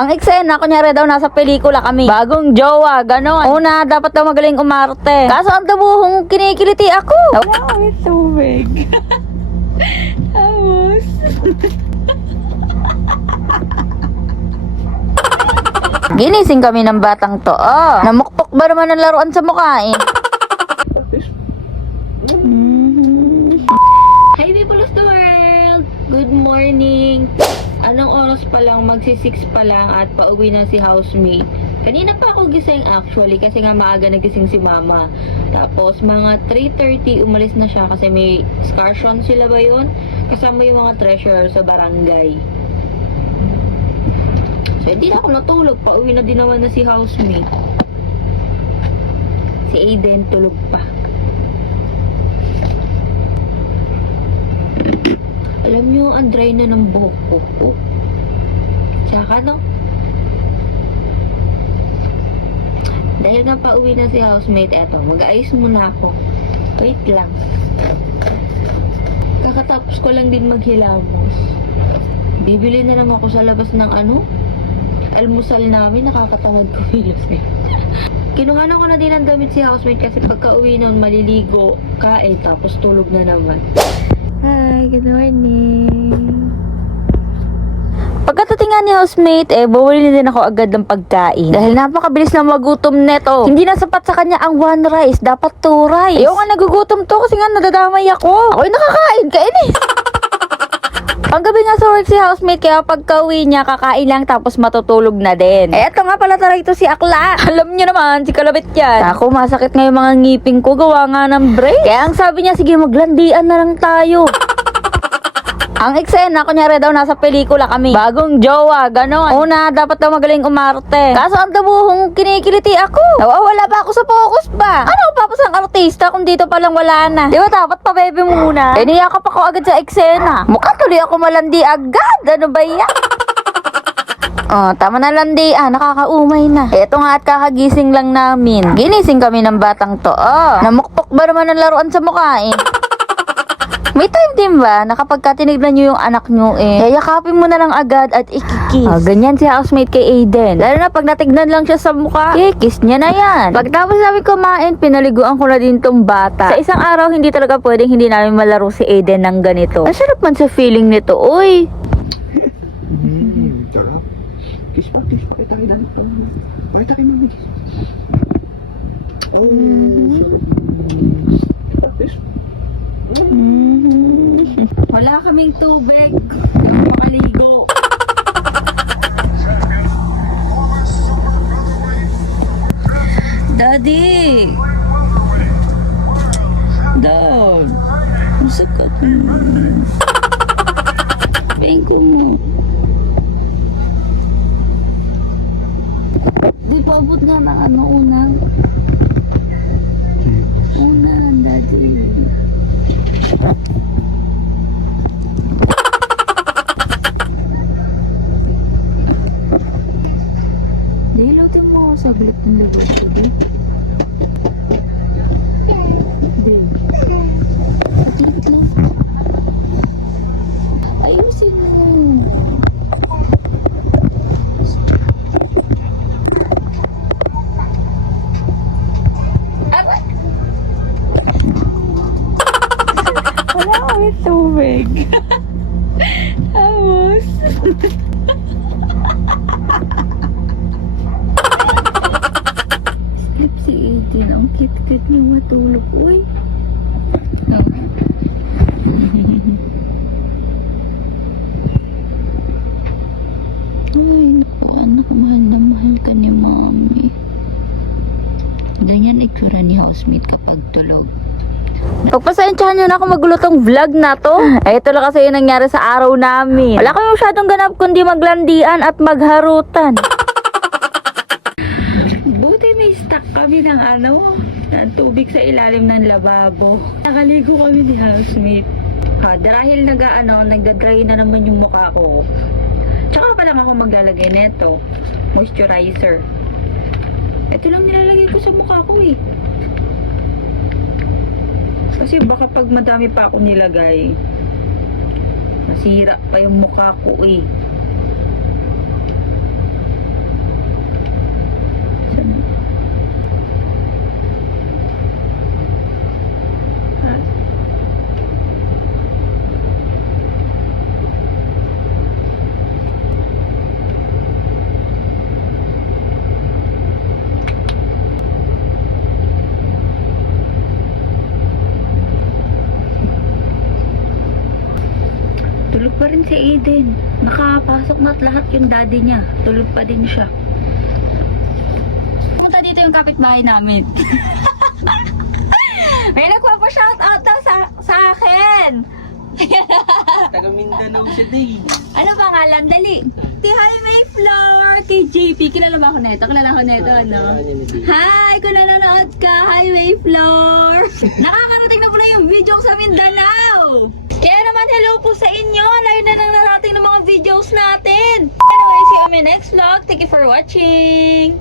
Ang eksena, kunyari daw nasa pelikula kami. Bagong jowa, ganon. Una, dapat daw magaling umarte. Kaso ang dabuhong kinikiliti ako. Wala kami tubig. Tapos, Ginising kami ng batang to. Oh, namukpok ba naman ang laruan sa mukha eh? Hi people of the world! Good morning! Anong oras pa lang, magsi-6 pa lang at pauwi na si housemate. Kanina pa ako gising actually kasi nga maaga nagising si mama. Tapos mga 3:30 umalis na siya kasi may excursion sila ba yun? Kasama yung mga treasure sa barangay. So hindi na ako natulog, pauwi na din naman na si housemate. Si Aiden tulog pa. Alam nyo, ang dry na ng buhok ko. Tsaka no? Dahil nga pauwi na si housemate, eto, mag-aayos muna ako. Wait lang. Kakatapos ko lang din maghilamos. Bibili na lang ako sa labas ng almusal namin, nakakatamad ko filos eh. Kinuha ko na din ang damit si housemate kasi pagka uwi nun, maliligo, kain, tapos tulog na naman. Hi, good morning. Pagkatating nga ni housemate, bawalin din ako agad ng pagkain. Dahil napakabilis na magutom neto. Hindi na sapat sa kanya ang 1 rice, dapat 2 rice. Ayaw nga nagugutom to kasi nga nadadamay ako. Ako'y nakakain, kain eh. Panggabi nga sa work si housemate, kaya pagka-uwi niya, kakain lang tapos matutulog na din. Eto nga pala talaga ito si Akla. Alam niyo naman, si Kalabit yan. Ako, masakit nga yung mga ngipin ko, gawa nga ng break. Kaya ang sabi niya, sige maglandian na lang tayo. Ang eksena, kunyari daw nasa pelikula kami. Bagong jowa, ganon. Una, dapat daw magaling umarte. Kaso ang dabuhong kinikiliti ako. Nawawala ba ako sa focus ba? Ano ang papas ng artista kung dito palang wala na? Di ba dapat pabebe muna? Niyakap ako agad sa eksena. Mukha tuloy ako malandi agad. Ano ba yan? Oh, tama na landi. Nakakaumay na. Eto nga at kakagising lang namin. Ginising kami ng batang to. Oh, namukpok ba naman ang laruan sa mukha eh? May time din ba na kapag tinignan nyo yung anak nyo yakapin mo na lang agad at ikikiss. Ganyan si housemate kay Aiden. Lalo na pag natignan lang siya sa mukha, kiss niya na yan. Pagtapos namin kumain, pinaliguan ko na din tong bata. Sa isang araw, hindi talaga pwedeng hindi namin malaro si Aiden ng ganito. Ang sarap man sa feeling nito, uy. Sarap. Kiss pa kita kay Danik to. Pakita kay mami. Wala kaming tubig. Makaligo. Daddy! Dad! Ang sakat mo. Pingko mo. Di pa abot nga ng unang. Unang, Daddy. Dihilutin mo sa gulit ng lugar ko, di? Di. Ayusin mo. Wala kami tubig. Tapos, Sleep si Aiden. Ang cute-cute niya matulog. Uy. Ay, naku, anak. Mahal na mahal ka ni mommy. Ganyan itsura ni housemate kapag tulog. Pagpasensyahan nyo na ako maglutong vlog na to. Ito lang kasi yung nangyari sa araw namin. Wala kami masyadong ganap kundi maglandian at magharutan. buti may stock kami ng ng tubig sa ilalim ng lababo. Nakaligo kami ni housemate. Dahil nagda-dry na naman yung mukha ko. Tsaka pa lang ako maglalagay neto. Moisturizer. Ito lang nilalagay ko sa mukha ko eh. Kasi baka pag madami pa ako nilagay, masira pa yung mukha ko eh. pa rin si Aiden. Nakapasok na at lahat yung daddy niya. Tulog pa din siya. Pumunta dito yung kapitbahay namin. May nagpapa-shoutout daw sa akin. Taga Mindanao siya day. Ano pangalan? Dali. Kay Highway Floor, kay JP. Kilala ba ako neto? Kilala ko neto, ano? Hi! Kung nanonood ka, Highway Floor! Nakakarating na pala yung video ko sa Mindanao! Kaya naman, hello po sa inyo! Layo na nang narating ng mga videos natin! Anyway, see you on my next vlog. Thank you for watching!